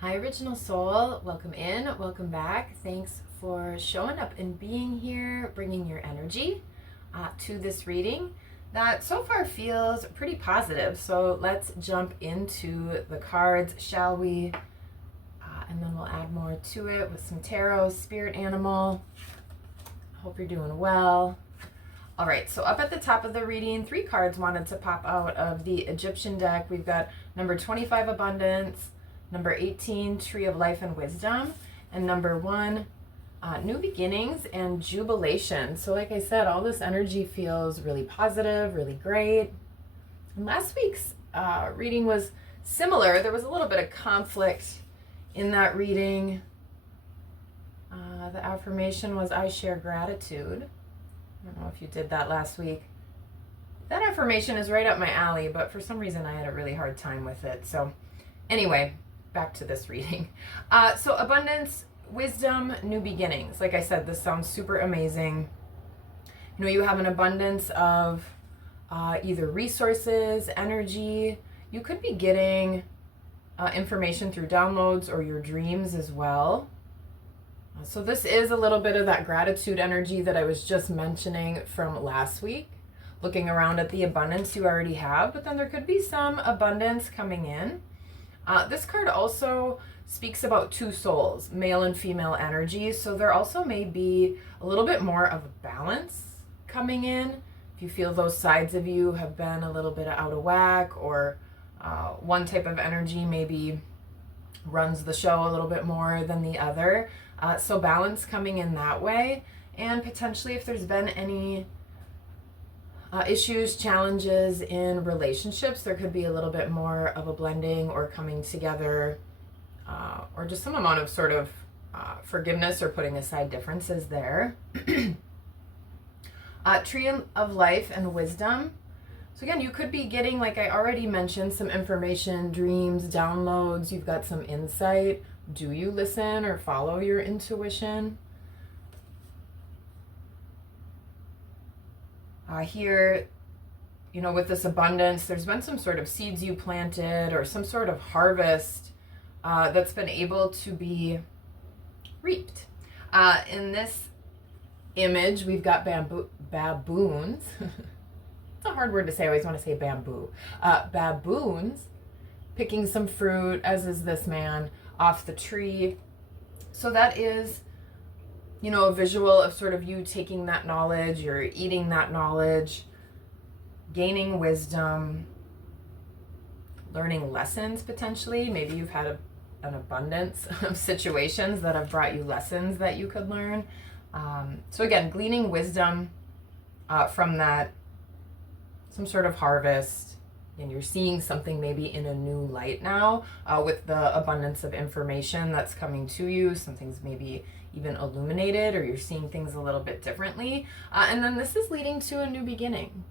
Hi, Original Soul. Welcome in, welcome back. Thanks for showing up and being here, bringing your energy to this reading that so far feels pretty positive. So let's jump into the cards, shall we? And then we'll add more to it with some tarot, spirit animal. Hope you're doing well. All right, so up at the top of the reading, 3 cards wanted to pop out of the Egyptian deck. We've got number 25, Abundance, number 18, Tree of Life and Wisdom, and number 1, New Beginnings and Jubilation. So like I said, all this energy feels really positive, really great. And last week's reading was similar. There was a little bit of conflict in that reading. The affirmation was, I share gratitude. I don't know if you did that last week. That affirmation is right up my alley, but for some reason I had a really hard time with it. So anyway, back to this reading. So abundance, wisdom, new beginnings. Like I said, this sounds super amazing. You know, you have an abundance of either resources, energy. You could be getting information through downloads or your dreams as well. So this is a little bit of that gratitude energy that I was just mentioning from last week. Looking around at the abundance you already have, but then there could be some abundance coming in. This card also speaks about 2 souls, male and female energies. So there also may be a little bit more of a balance coming in. If you feel those sides of you have been a little bit out of whack, or one type of energy maybe runs the show a little bit more than the other. So balance coming in that way. And potentially if there's been any issues, challenges in relationships, there could be a little bit more of a blending or coming together, or just some amount of sort of forgiveness or putting aside differences there. Tree of Life and Wisdom. So again, you could be getting, like I already mentioned, some information, dreams, downloads. You've got some insight. Do you listen or follow your intuition? Here, you know, with this abundance, there's been some sort of seeds you planted or some sort of harvest that's been able to be reaped. In this image, we've got baboons. It's a hard word to say. I always want to say bamboo. Baboons picking some fruit, as is this man, off the tree. So that is, you know, a visual of sort of you taking that knowledge, you're eating that knowledge, gaining wisdom, learning lessons potentially. Maybe you've had an abundance of situations that have brought you lessons that you could learn. So again, gleaning wisdom from that, some sort of harvest, and you're seeing something maybe in a new light now with the abundance of information that's coming to you. Something's maybe even illuminated, or you're seeing things a little bit differently. And then this is leading to a new beginning.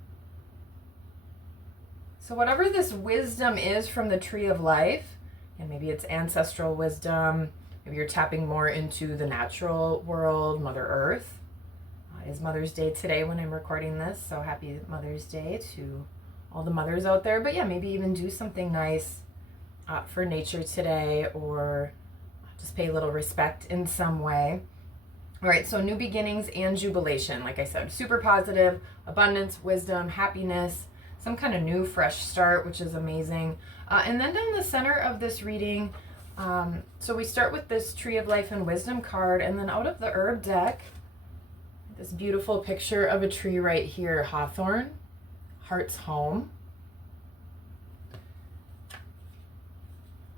So whatever this wisdom is from the Tree of Life, and maybe it's ancestral wisdom, maybe you're tapping more into the natural world, Mother Earth. Is Mother's Day today when I'm recording this, so happy Mother's Day to all the mothers out there. But yeah, maybe even do something nice for nature today, or just pay a little respect in some way. All right, so new beginnings and jubilation. Like I said, super positive, abundance, wisdom, happiness, some kind of new fresh start, which is amazing. And then down the center of this reading, so we start with this Tree of Life and Wisdom card, and then out of the herb deck, this beautiful picture of a tree right here, hawthorn, heart's home.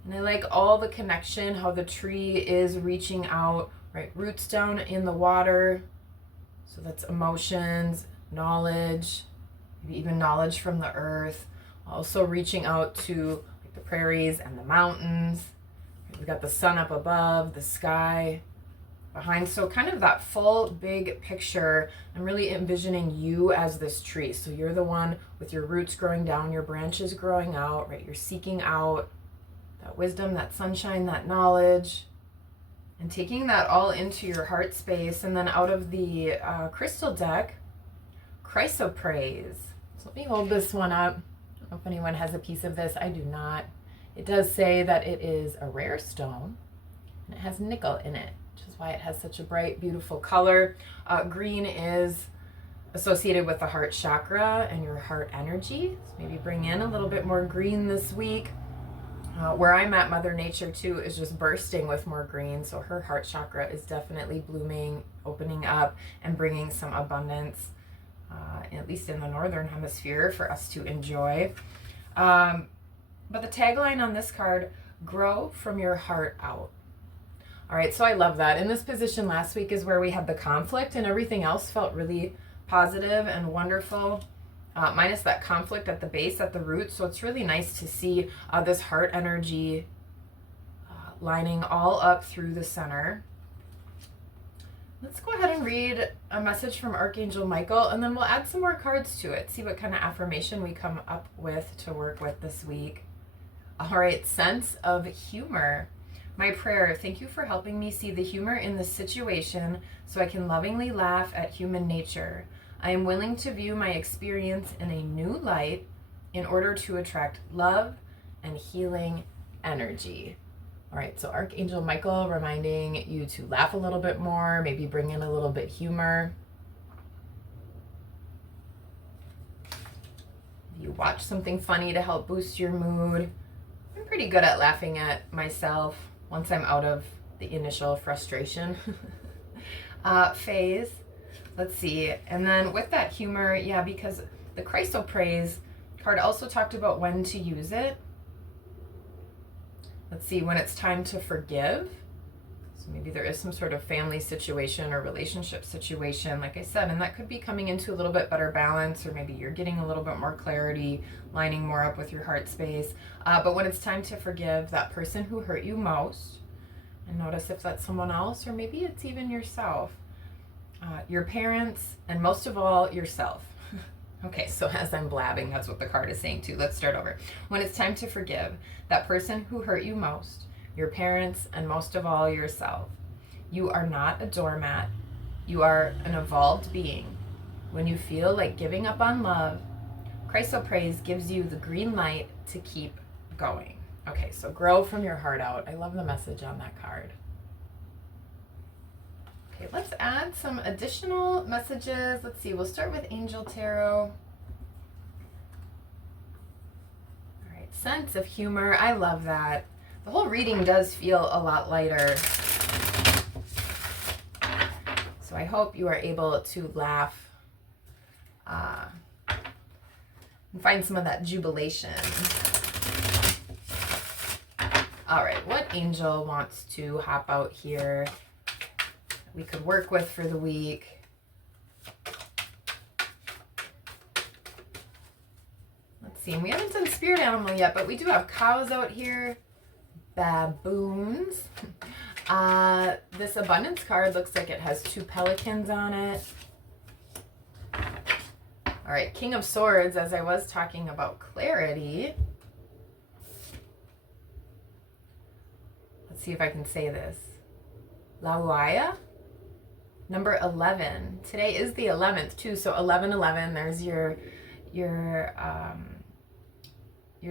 And I like all the connection, how the tree is reaching out, right? Roots down in the water. So that's emotions, knowledge, maybe even knowledge from the earth. Also reaching out to like the prairies and the mountains. We've got the sun up above, the sky behind. So kind of that full big picture. I'm really envisioning you as this tree. So you're the one with your roots growing down, your branches growing out, right? You're seeking out that wisdom, that sunshine, that knowledge, and taking that all into your heart space. And then out of the crystal deck, Chrysopase. So let me hold this one up. I don't know if anyone has a piece of this. I do not. It does say that it is a rare stone and it has nickel in it, which is why it has such a bright, beautiful color. Green is associated with the heart chakra and your heart energy. So maybe bring in a little bit more green this week. Where I'm at, Mother Nature too is just bursting with more green. So her heart chakra is definitely blooming, opening up, and bringing some abundance, at least in the northern hemisphere, for us to enjoy. But the tagline on this card, grow from your heart out. All right, so I love that. In this position last week is where we had the conflict, and everything else felt really positive and wonderful, minus that conflict at the base, at the root. So it's really nice to see this heart energy lining all up through the center. Let's go ahead and read a message from Archangel Michael, and then we'll add some more cards to it, see what kind of affirmation we come up with to work with this week. All right, sense of humor. My prayer, thank you for helping me see the humor in this situation so I can lovingly laugh at human nature. I am willing to view my experience in a new light in order to attract love and healing energy. All right, so Archangel Michael reminding you to laugh a little bit more, maybe bring in a little bit humor. You watch something funny to help boost your mood. I'm pretty good at laughing at myself once I'm out of the initial frustration phase. Let's see. And then with that humor, yeah, because the Chrysopase card also talked about when to use it. Let's see, when it's time to forgive. So maybe there is some sort of family situation or relationship situation, like I said, and that could be coming into a little bit better balance, or maybe you're getting a little bit more clarity, lining more up with your heart space. But when it's time to forgive that person who hurt you most, and notice if that's someone else, or maybe it's even yourself, your parents, and most of all, yourself. Okay, so as I'm blabbing, that's what the card is saying too. Let's start over. When it's time to forgive that person who hurt you most, your parents, and most of all, yourself. You are not a doormat. You are an evolved being. When you feel like giving up on love, Chrysopase gives you the green light to keep going. Okay, so grow from your heart out. I love the message on that card. Okay, let's add some additional messages. Let's see, we'll start with Angel Tarot. All right, sense of humor. I love that. The whole reading does feel a lot lighter. So I hope you are able to laugh and find some of that jubilation. All right, what angel wants to hop out here we could work with for the week? Let's see, and we haven't done spirit animal yet, but we do have cows out here, baboons. This abundance card looks like it has 2 pelicans on it. All right, King of Swords, as I was talking about clarity. Let's see if I can say this. Lauiah, number 11. Today is the 11th too, so 1111. There's your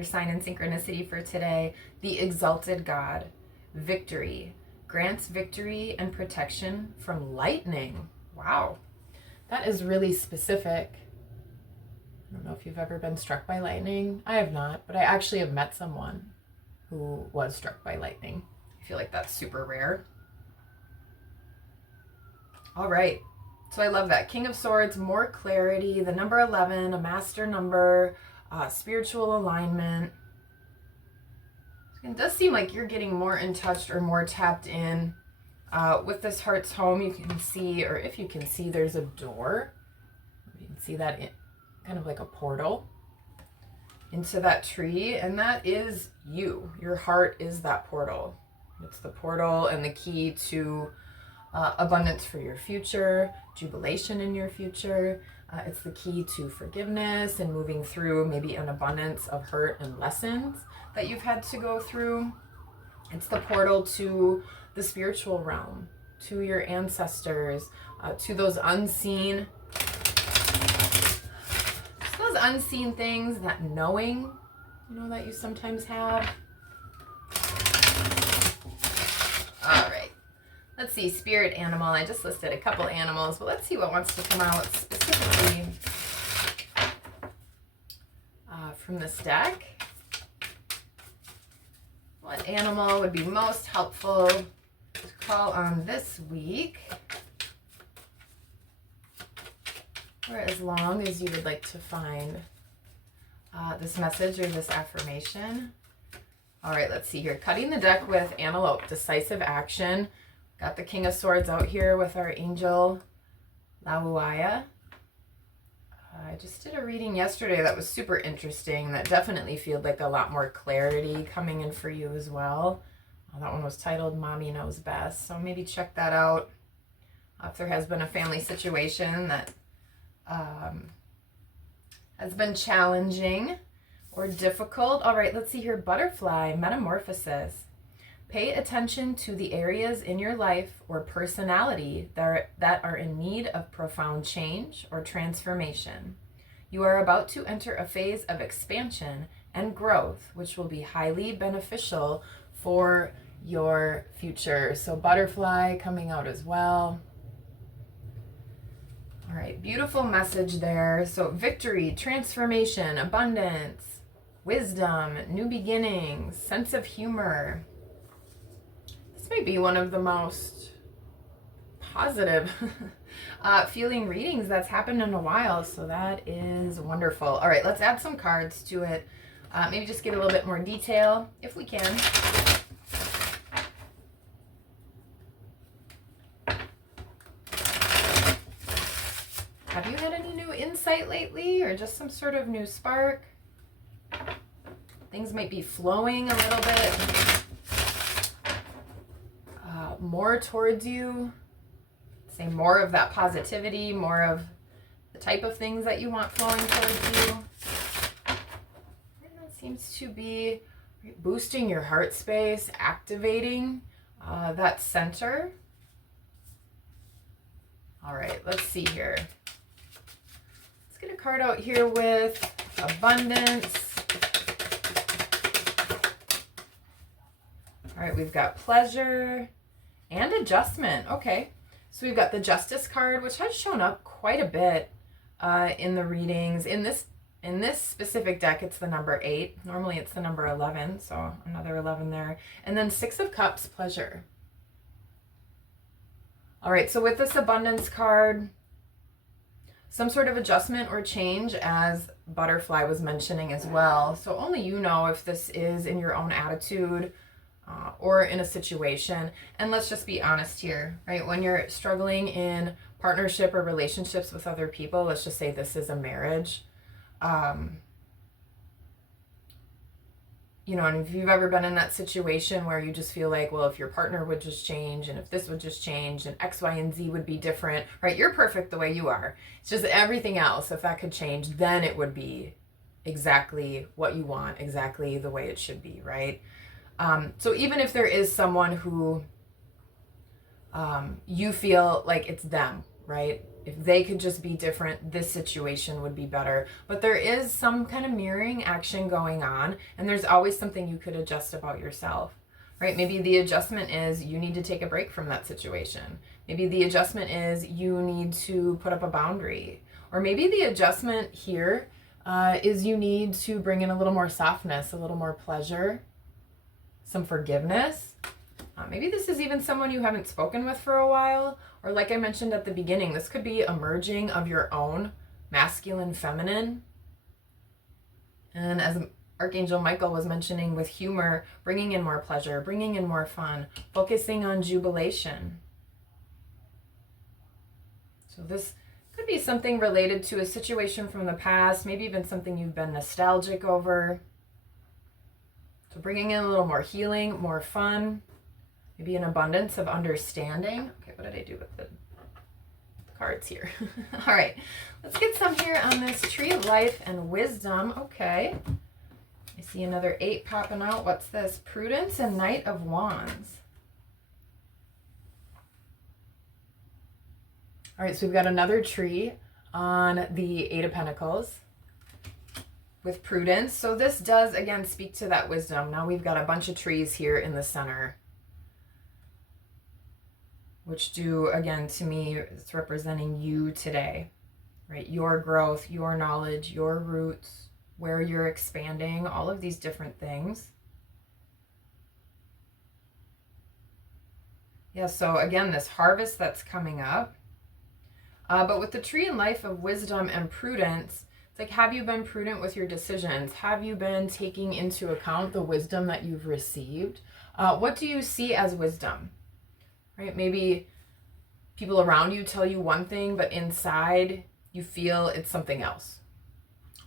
sign and synchronicity for today. The exalted God, victory, grants victory and protection from lightning. Wow, that is really specific. I don't know if you've ever been struck by lightning. I have not, but I actually have met someone who was struck by lightning. I feel like that's super rare. All right, so I love that. King of Swords, more clarity, the number 11, a master number, spiritual alignment. It does seem like you're getting more in touch or more tapped in. With this heart's home, you can see, or if you can see, there's a door. You can see that in, kind of like a portal into that tree, and that is you. Your heart is that portal. It's the portal and the key to abundance for your future, jubilation in your future. It's the key to forgiveness and moving through maybe an abundance of hurt and lessons that you've had to go through. It's the portal to the spiritual realm, to your ancestors, to those unseen things, that knowing, that you sometimes have. Let's see, spirit animal. I just listed a couple animals, but let's see what wants to come out specifically from this deck. What animal would be most helpful to call on this week? For as long as you would like to find this message or this affirmation. All right, let's see here. Cutting the deck with antelope, decisive action. Got the King of Swords out here with our angel, Lauiah. I just did a reading yesterday that was super interesting. That definitely feels like a lot more clarity coming in for you as well. That one was titled Mommy Knows Best. So maybe check that out. If there has been a family situation that has been challenging or difficult. All right, let's see here. Butterfly, metamorphosis. Pay attention to the areas in your life or personality that are in need of profound change or transformation. You are about to enter a phase of expansion and growth, which will be highly beneficial for your future. So butterfly coming out as well. All right, beautiful message there. So victory, transformation, abundance, wisdom, new beginnings, sense of humor. This may be one of the most positive feeling readings that's happened in a while. So that is wonderful. All right, let's add some cards to it. Maybe just get a little bit more detail if we can. Have you had any new insight lately or just some sort of new spark? Things might be flowing a little bit more towards you. Say more of that positivity, more of the type of things that you want flowing towards you. And that seems to be boosting your heart space, activating that center. All right, let's see here. Let's get a card out here with abundance. All right, we've got pleasure and adjustment. Okay, so we've got the Justice card, which has shown up quite a bit in the readings. In this specific deck, it's the number 8. Normally it's the number 11, so another 11 there. And then 6 of Cups, pleasure. All right, so with this abundance card, some sort of adjustment or change, as Butterfly was mentioning as well. So only you know if this is in your own attitude or in a situation. And let's just be honest here, right? When you're struggling in partnership or relationships with other people, let's just say this is a marriage. You know, and if you've ever been in that situation where you just feel like, well, if your partner would just change, and if this would just change, and X, Y, and Z would be different, right? You're perfect the way you are. It's just everything else, if that could change, then it would be exactly what you want, exactly the way it should be, right? So even if there is someone who you feel like it's them, right? If they could just be different, this situation would be better. But there is some kind of mirroring action going on, and there's always something you could adjust about yourself, right? Maybe the adjustment is you need to take a break from that situation. Maybe the adjustment is you need to put up a boundary. Or maybe the adjustment here is you need to bring in a little more softness, a little more pleasure, some forgiveness. Maybe this is even someone you haven't spoken with for a while. Or like I mentioned at the beginning, this could be a merging of your own masculine, feminine. And as Archangel Michael was mentioning with humor, bringing in more pleasure, bringing in more fun, focusing on jubilation. So this could be something related to a situation from the past, maybe even something you've been nostalgic over. So bringing in a little more healing, more fun. Maybe an abundance of understanding. Okay, what did I do with the cards here? All right, let's get some here on this Tree of Life and Wisdom. Okay, I see another 8 popping out. What's this? Prudence and Knight of Wands. All right, so we've got another tree on the 8 of Pentacles with prudence. So this does, again, speak to that wisdom. Now we've got a bunch of trees here in the center. which do, again, to me, it's representing you today, right? Your growth, your knowledge, your roots, where you're expanding, all of these different things. Yeah, so again, this harvest that's coming up. But with the tree in life of wisdom and prudence, it's like, have you been prudent with your decisions? Have you been taking into account the wisdom that you've received? What do you see as wisdom? Right? Maybe people around you tell you one thing, but inside you feel it's something else.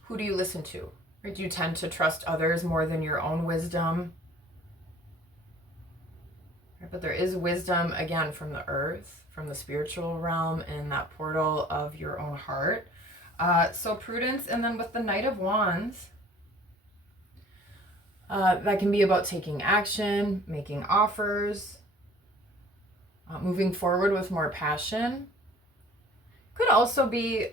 Who do you listen to? Right? Do you tend to trust others more than your own wisdom? Right? But there is wisdom, again, from the earth, from the spiritual realm, and that portal of your own heart. So prudence, and then with the Knight of Wands, that can be about taking action, making offers, moving forward with more passion. Could also be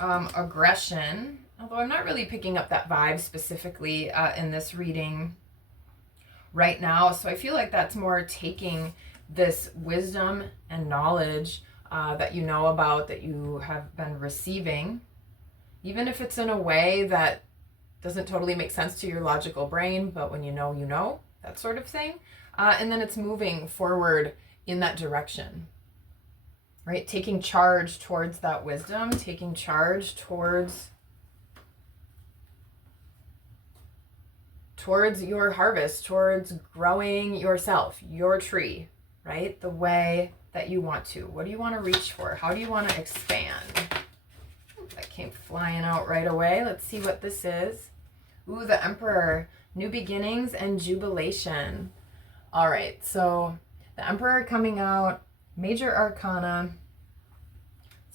aggression, although I'm not really picking up that vibe specifically in this reading right now. So I feel like that's more taking this wisdom and knowledge that you know about, that you have been receiving, even if it's in a way that doesn't totally make sense to your logical brain, but when you know, that sort of thing. And then it's moving forward in that direction, right? Taking charge towards that wisdom, taking charge towards your harvest, towards growing yourself, your tree, right? The way that you want to. What do you want to reach for? How do you want to expand? That came flying out right away. Let's see what this is. Ooh, the Emperor, new beginnings and jubilation. All right, so the Emperor coming out, major arcana.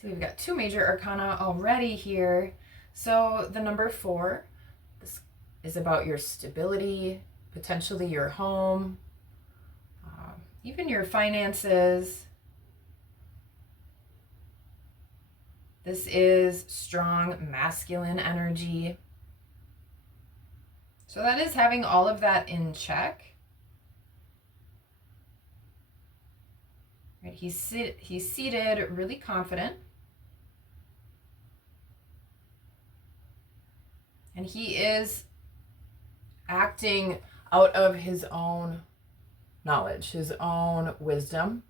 So we've got two major arcana already here. So the number 4, this is about your stability, potentially your home, even your finances. This is strong masculine energy. So that is having all of that in check. Right, he's seated, really confident. And he is acting out of his own knowledge, his own wisdom.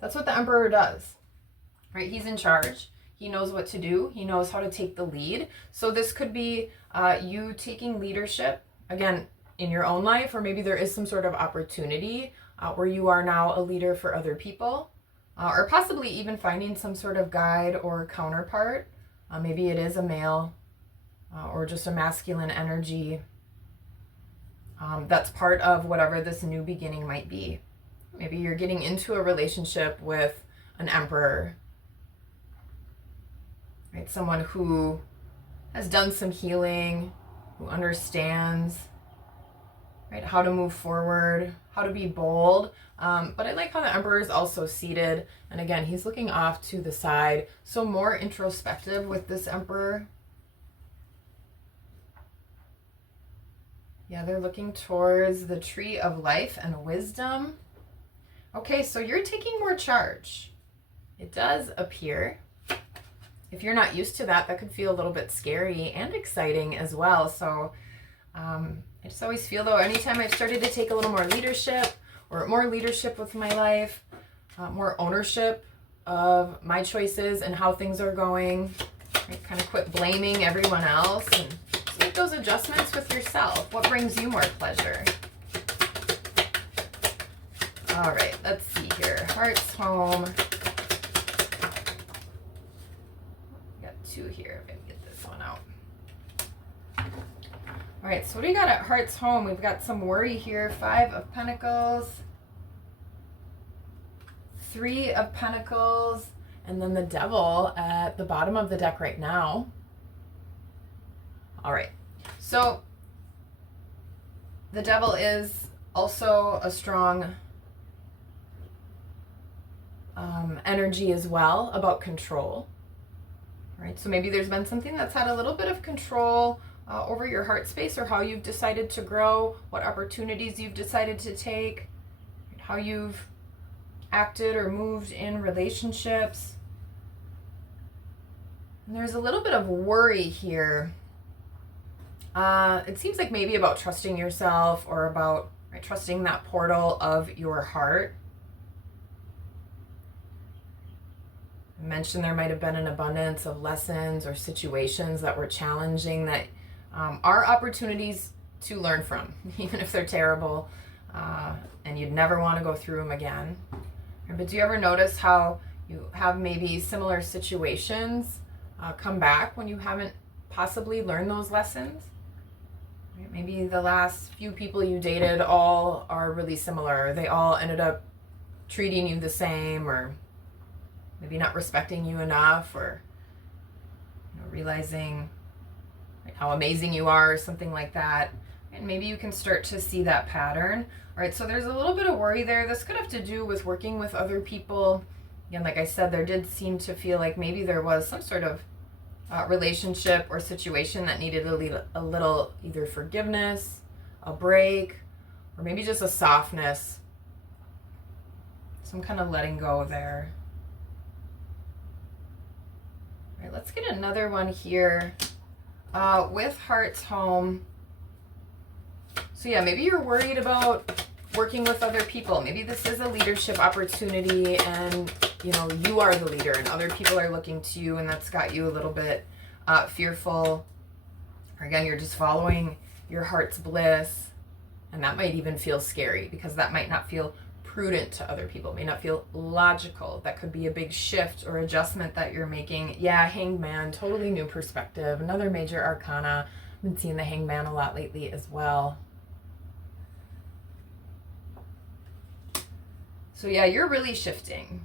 That's what the Emperor does, right? He's in charge. He knows what to do. He knows how to take the lead. So this could be you taking leadership, again, in your own life, or maybe there is some sort of opportunity where you are now a leader for other people, or possibly even finding some sort of guide or counterpart. Maybe it is a male or just a masculine energy. That's part of whatever this new beginning might be. Maybe you're getting into a relationship with an emperor, right? Someone who has done some healing, who understands, right, how to move forward, how to be bold. But I like how the Emperor is also seated. And again, he's looking off to the side. So more introspective with this Emperor. Yeah, they're looking towards the tree of life and wisdom. Okay, so you're taking more charge. It does appear. If you're not used to that, that could feel a little bit scary and exciting as well. So I just always feel, though, anytime I've started to take a little more leadership or more leadership with my life, more ownership of my choices and how things are going, right? Kind of quit blaming everyone else and make those adjustments with yourself. What brings you more pleasure? All right, let's see here. Heart's home. Got 2 here. If I can get this one out. All right, so what do we got at Heart's home? We've got some worry here. 5 of Pentacles, 3 of Pentacles, and then the Devil at the bottom of the deck right now. All right, so the Devil is also a strong energy as well, about control. All right, so maybe there's been something that's had a little bit of control over your heart space, or how you've decided to grow, what opportunities you've decided to take, how you've acted or moved in relationships. And there's a little bit of worry here. It seems like maybe about trusting yourself or about trusting that portal of your heart. I mentioned there might have been an abundance of lessons or situations that were challenging that are opportunities to learn from, even if they're terrible and you'd never want to go through them again. But do you ever notice how you have maybe similar situations come back when you haven't possibly learned those lessons? Maybe the last few people you dated all are really similar. They all ended up treating you the same, or maybe not respecting you enough, or realizing how amazing you are, or something like that. And maybe you can start to see that pattern. All right, so there's a little bit of worry there. This could have to do with working with other people. Again, like I said, there did seem to feel like maybe there was some sort of relationship or situation that needed a little either forgiveness, a break, or maybe just a softness. Some kind of letting go there. All right, let's get another one here with Heart's Home. So yeah, maybe you're worried about working with other people. Maybe this is a leadership opportunity and you are the leader and other people are looking to you, and that's got you a little bit fearful. Or again, you're just following your heart's bliss, and that might even feel scary because that might not feel prudent to other people, may not feel logical. That could be a big shift or adjustment that you're making. Yeah, Hanged Man, totally new perspective. Another major arcana. I've been seeing the Hanged Man a lot lately as well. So yeah, you're really shifting.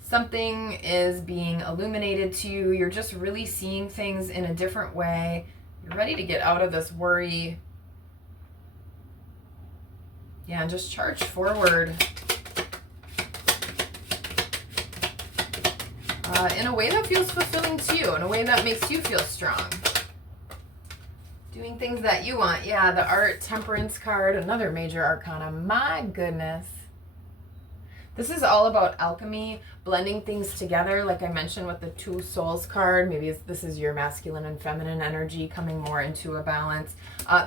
Something is being illuminated to you. You're just really seeing things in a different way. You're ready to get out of this worry. Yeah, and just charge forward in a way that feels fulfilling to you, in a way that makes you feel strong. Doing things that you want. Yeah, the Art Temperance card, another major arcana. My goodness. This is all about alchemy, blending things together, like I mentioned with the Two Souls card. Maybe this is your masculine and feminine energy coming more into a balance.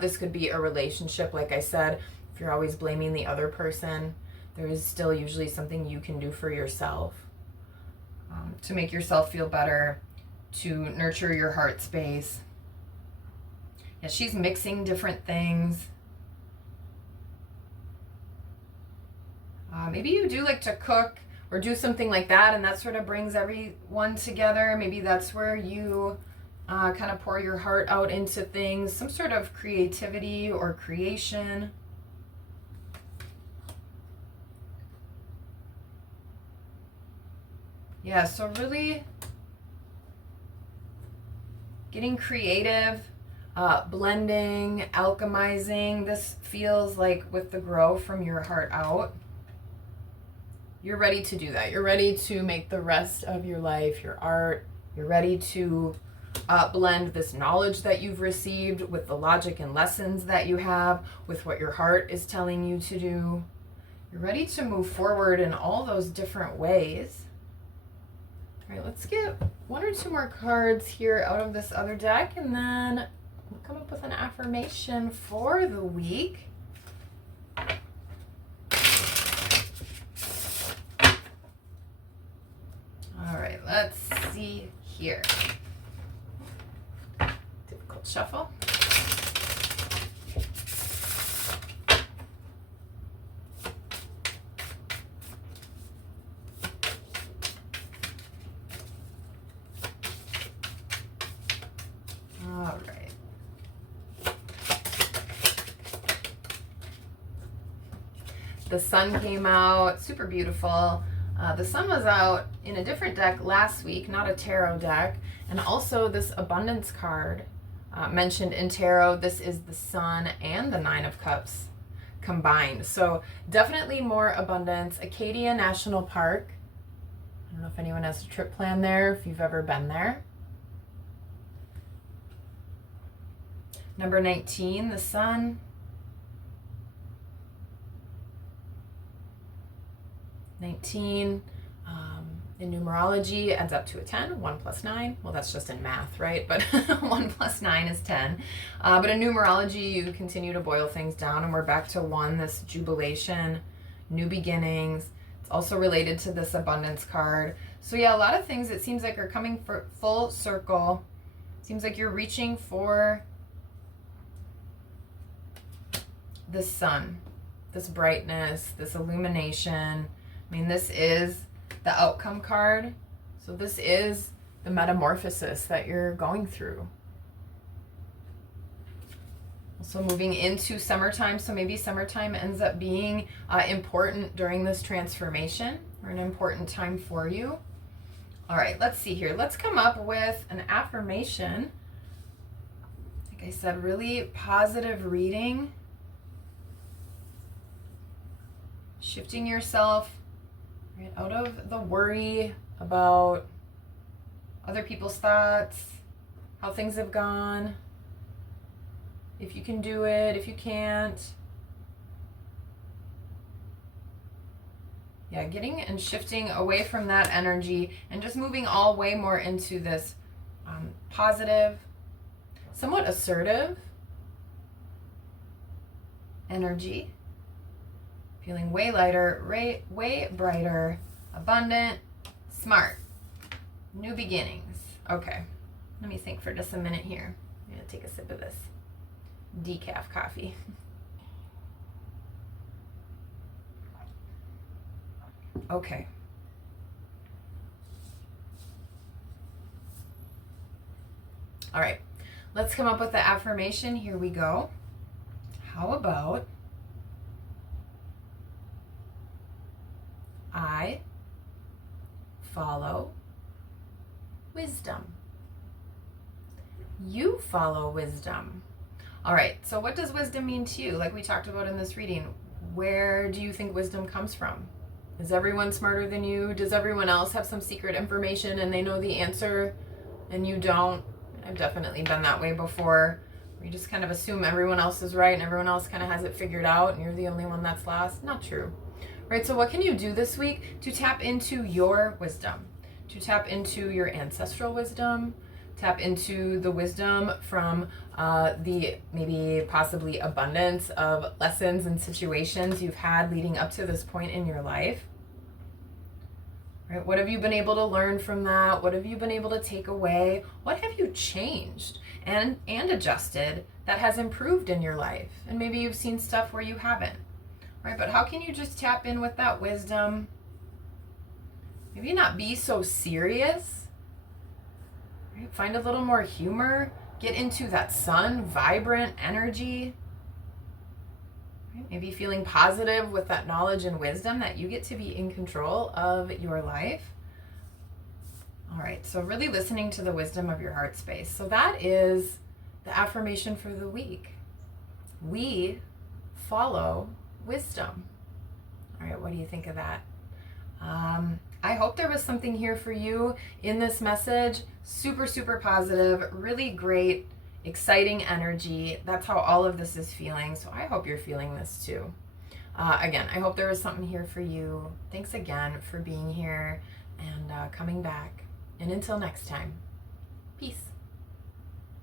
This could be a relationship, like I said. If you're always blaming the other person, there is still usually something you can do for yourself to make yourself feel better, to nurture your heart space. Yeah, she's mixing different things. Maybe you do like to cook or do something like that, and that sort of brings everyone together. Maybe that's where you kind of pour your heart out into things, some sort of creativity or creation. Yeah, so really getting creative, blending, alchemizing. This feels like with the grow from your heart out. You're ready to do that. You're ready to make the rest of your life your art. You're ready to blend this knowledge that you've received with the logic and lessons that you have, with what your heart is telling you to do. You're ready to move forward in all those different ways. All right, let's get one or two more cards here out of this other deck, and then we'll come up with an affirmation for the week. All right, let's see here. Difficult shuffle. All right. The sun came out, super beautiful. The sun was out in a different deck last week, not a tarot deck. And also this abundance card mentioned in tarot, this is the sun and the Nine of Cups combined. So definitely more abundance. Acadia National Park. I don't know if anyone has a trip planned there, if you've ever been there. Number 19, the sun. 19 in numerology adds up to a 10. 1 plus 9. Well, that's just in math, right? But 1 plus 9 is 10. But in numerology, you continue to boil things down, and we're back to 1, this jubilation, new beginnings. It's also related to this abundance card. So yeah, a lot of things it seems like are coming for full circle. Seems like you're reaching for the sun, this brightness, this illumination. I mean, this is the outcome card. So this is the metamorphosis that you're going through. Also moving into summertime. So maybe summertime ends up being important during this transformation, or an important time for you. All right, let's see here. Let's come up with an affirmation. Like I said, really positive reading. Shifting yourself right out of the worry about other people's thoughts, how things have gone, if you can do it, if you can't. Yeah, getting and shifting away from that energy and just moving all way more into this positive, somewhat assertive energy. Feeling way lighter, way brighter, abundant, smart, new beginnings. Okay, let me think for just a minute here. I'm gonna take a sip of this decaf coffee. Okay. All right, let's come up with the affirmation. Here we go. How about I follow wisdom. You follow wisdom. All right, so what does wisdom mean to you? Like we talked about in this reading, where do you think wisdom comes from? Is everyone smarter than you? Does everyone else have some secret information and they know the answer and you don't? I've definitely been that way before. You just kind of assume everyone else is right and everyone else kind of has it figured out and you're the only one that's lost. Not true. Right, so what can you do this week to tap into your wisdom, to tap into your ancestral wisdom, tap into the wisdom from the maybe possibly abundance of lessons and situations you've had leading up to this point in your life? Right, what have you been able to learn from that? What have you been able to take away? What have you changed and adjusted that has improved in your life? And maybe you've seen stuff where you haven't. Right, but how can you just tap in with that wisdom? Maybe not be so serious. Right? Find a little more humor. Get into that sun, vibrant energy. Right? Maybe feeling positive with that knowledge and wisdom that you get to be in control of your life. All right, so really listening to the wisdom of your heart space. So that is the affirmation for the week. We follow wisdom. All right, what do you think of that? I hope there was something here for you in this message. Super, super positive, really great, exciting energy. That's how all of this is feeling. So I hope you're feeling this too. Again, I hope there was something here for you. Thanks again for being here and coming back. And until next time, peace.